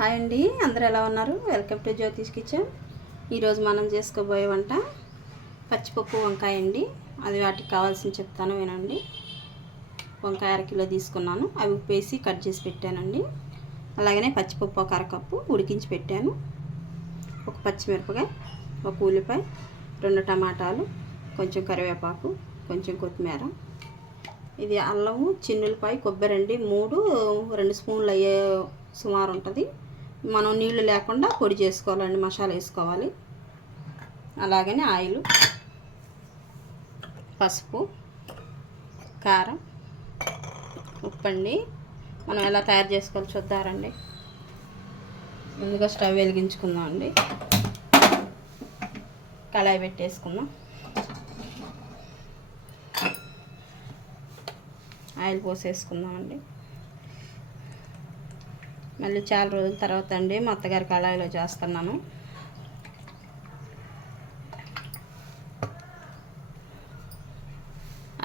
Hi అండి, అందరూ ఎలా ఉన్నారు? Welcome to Jyothish kitchen. ఈరోజు మనం చేసుకోబోయే వంట పచ్చిపప్పు వంకాయ అండి. అది వాటికి కావాల్సింది చెప్తాను వినండి. వంకాయ 1 కిలో తీసుకున్నాను. అవి ఉప్పేసి కట్ చేసి పెట్టానండి. అలాగనే పచ్చిపప్పు 1 అరకప్పు ఉడికించి పెట్టాను. 1 పచ్చిమిరపకాయ, 1 ఉల్లిపాయ, 2 టమాటాలు, కొంచెం కరివేపాకు, కొంచెం కొత్తిమీర. ఇది అల్లము, చిన్నులపాయ, కొబ్బరి అండి. 2 స్పూన్లు అయ్యే సుమారు ఉంటుంది. మనం నీళ్లు లేకుండా పొడి చేసుకోవాలండి, మసాలా వేసుకోవాలి. అలాగనే ఆయిల్, పసుపు, కారం, ఉప్పు అండి. మనం ఎలా తయారు చేసుకోవాలో చూద్దారండి. ముందుగా స్టవ్ వెలిగించుకుందాం అండి. కళాయి పెట్టేసుకుందాం. ఆయిల్ పోసేసుకుందాం అండి. మళ్ళీ చాలా రోజుల తర్వాత అండి మా అత్తగారి కళాయిలో చేస్తున్నాను.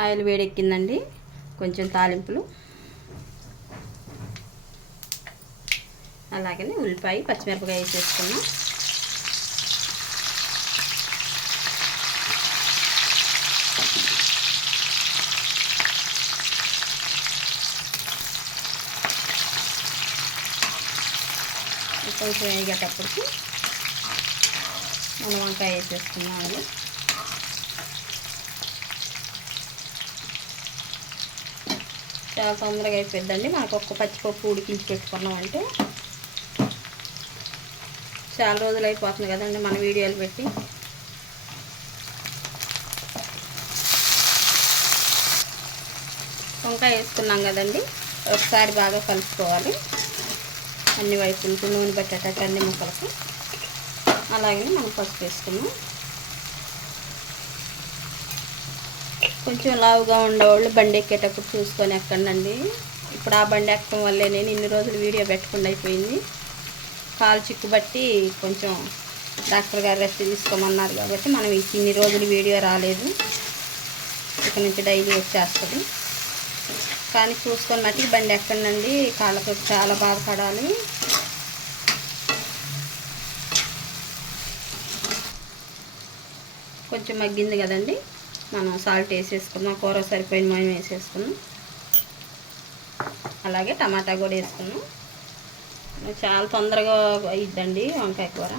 ఆయిల్ వేడెక్కిందండి. కొంచెం తాలింపులు, అలాగనే ఉల్లిపాయ, పచ్చిమిరపకాయ వేసేసుకున్నాం. కొంచెం వేగేటప్పటికి మనం వంకాయ వేసేసుకున్నామండి. చాలా తొందరగా అయిపోద్దండి. మనకు 1 పచ్చిపప్పు ఉడికించి పెట్టుకున్నామంటే చాలా రోజులు అయిపోతుంది కదండి మన వీడియోలు పెట్టి. వంకాయ వేసుకున్నాం కదండి, ఒకసారి బాగా కలుపుకోవాలి. అన్ని వైపులకు నూనె పెట్టేటట్టు అన్ని ముక్కలకు. అలాగే మనం పసుపు వేసుకున్నాం. కొంచెం లావుగా ఉండేవాళ్ళు బండి ఎక్కేటప్పుడు చూసుకొని ఎక్కండి. ఇప్పుడు ఆ బండి ఎక్కడం వల్లే నేను ఇన్ని రోజులు వీడియో పెట్టకుండా అయిపోయింది. కాలు చిక్కుబట్టి కొంచెం డాక్టర్ గారు రెస్ట్ తీసుకోమన్నారు కాబట్టి మనం ఇన్ని రోజులు వీడియో రాలేదు. ఇక నుంచి డైలీ వచ్చేస్తుంది. కానీ చూసుకొని మట్టికి బండి ఎక్కండి. కాళ్ళకు చాలా బాధపడాలి. కొంచెం మగ్గింది కదండి, మనం సాల్ట్ వేసేసుకున్నాం. కూర సరిపోయిన మనం వేసేసుకున్నాం. అలాగే టమాటా కూడా వేసుకున్నాం. చాలా తొందరగా అయిద్దండి వంకాయ కూర.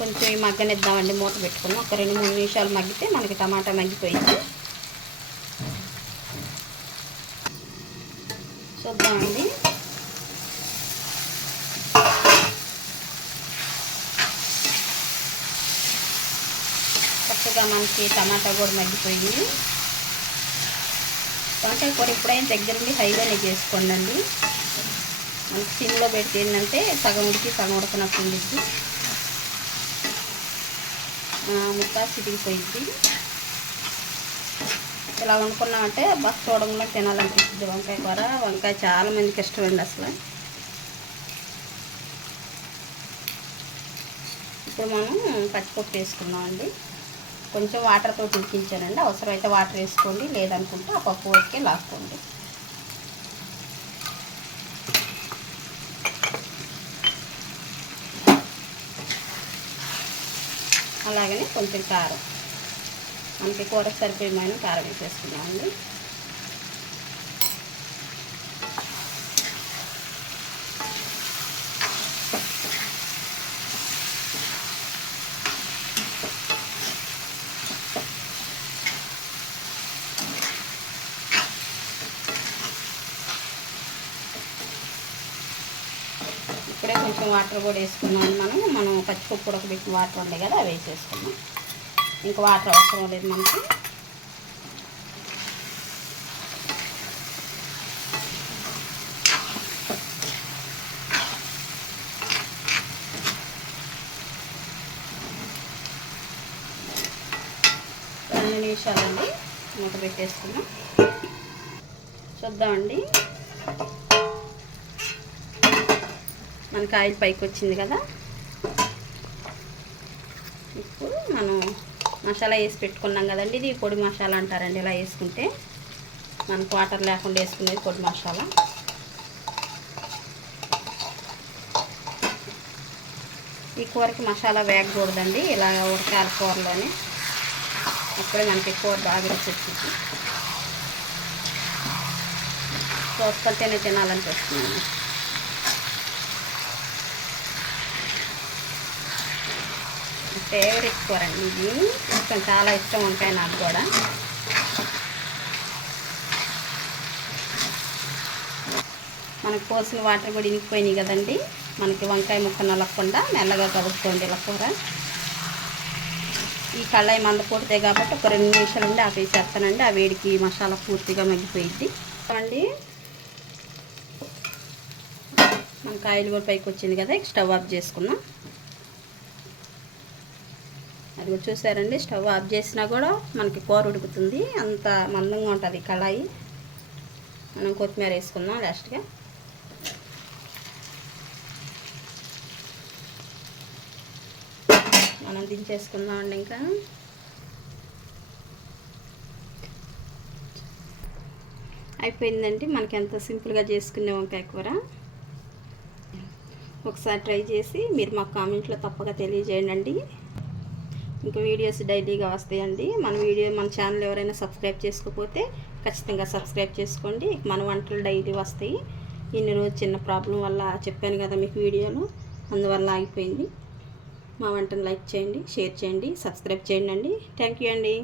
కొంచెం మగ్గనిద్దామండి. మూత పెట్టుకున్నాం. ఒక 2-3 నిమిషాలు మగ్గితే మనకి టమాటా మగ్గిపోయింది. చూద్దామండి. చక్కగా మనకి టమాటా కూడా మగ్గిపోయింది. వంకాయ కూర ఎప్పుడైనా దగ్గరుండి హైలోనే చేసుకోండి. మనకి సిమ్లో పెడితే ఏంటంటే సగం ఉడికి సగం ఉడకనట్టు ఉండిద్ది. ముక్క చిటికిపోయింది. ఇలా వండుకున్నామంటే బస్ చూడంలో తినాలనిపిస్తుంది వంకాయ కూర. వంకాయ చాలా మందికి ఇష్టమండి అసలు. ఇప్పుడు మనం పచ్చిపప్పు వేసుకున్నామండి. కొంచెం వాటర్తో ఉడికించానండి. అవసరమైతే వాటర్ వేసుకోండి, లేదనుకుంటే ఆ పప్పు వరకే లాక్కోండి. అలాగనే కొంచెం కారం, మనకి కూరకు సరిపోయిన కారం వేసేసుకున్నామండి. ఇప్పుడే కొంచెం వాటర్ కూడా వేసుకున్నాం. మనం పచ్చిపప్పు ఉడకబెట్టిన వాటర్ ఉండే కదా, అవి వేసేసుకున్నాం. ఇంకా వాటర్ అవసరం లేదు మనకి. రెండు నిమిషాలండి మూత పెట్టేసుకున్నాం. చూద్దామండి. మనకి ఆయిల్ పైకి వచ్చింది కదా, ఇప్పుడు మనం మసాలా వేసి పెట్టుకున్నాం కదండి, ఇది పొడి మసాలా అంటారండి. ఇలా వేసుకుంటే మనకు వాటర్ లేకుండా వేసుకునేది పొడి మసాలా. ఈ కూరకి మసాలా వేగకూడదండి, ఇలా ఉడకాలి కూరలోనే, అప్పుడే మనకి కూర బాగా రుచి వచ్చింది. చూస్తుంటేనే తినాలనిపిస్తుంది. ఫేవరెట్ కూర అండి ఇది, ఇష్టం, చాలా ఇష్టం వంకాయ నాకు కూడా. మనకు పోసిన వాటర్ కూడా ఇనికిపోయినాయి కదండి, మనకి వంకాయ ముక్క నలగకుండా మెల్లగా కలుపుతుంది ఇలా కూర. ఈ కళాయి మంద పూర్తే కాబట్టి ఒక 2 నిమిషాలు ఉండి ఆపేసేస్తానండి, ఆ వేడికి మసాలా పూర్తిగా మగ్గిపోయింది అండి. మనకి ఆయిల్ కూడా పైకి వచ్చింది కదా, స్టవ్ ఆఫ్ చేసుకున్నాం. అది కూడా చూసారండి, స్టవ్ ఆఫ్ చేసినా కూడా మనకి కూర ఉడుకుతుంది, అంత మందంగా ఉంటుంది కళాయి. మనం కొత్తిమీర వేసుకుందాం లాస్ట్గా. మనం దించేసుకుందామండి. ఇంకా అయిపోయిందండి మనకి ఎంత సింపుల్గా చేసుకునే వంకాయ కూర. ఒకసారి ట్రై చేసి మీరు మాకు కామెంట్లో తప్పక తెలియజేయండి. ఇంకా వీడియోస్ డైలీగా వస్తాయండి. మన ఛానల్ ఎవరైనా సబ్స్క్రైబ్ చేసుకోకపోతే ఖచ్చితంగా సబ్స్క్రైబ్ చేసుకోండి. మన వంటలు డైలీ వస్తాయి. ఇన్ని రోజు చిన్న ప్రాబ్లం వల్ల చెప్పాను కదా మీకు వీడియోలో, అందువల్ల ఆగిపోయింది. మా వంటను లైక్ చేయండి, షేర్ చేయండి, సబ్స్క్రైబ్ చేయండి అండి. థ్యాంక్ యూ అండి.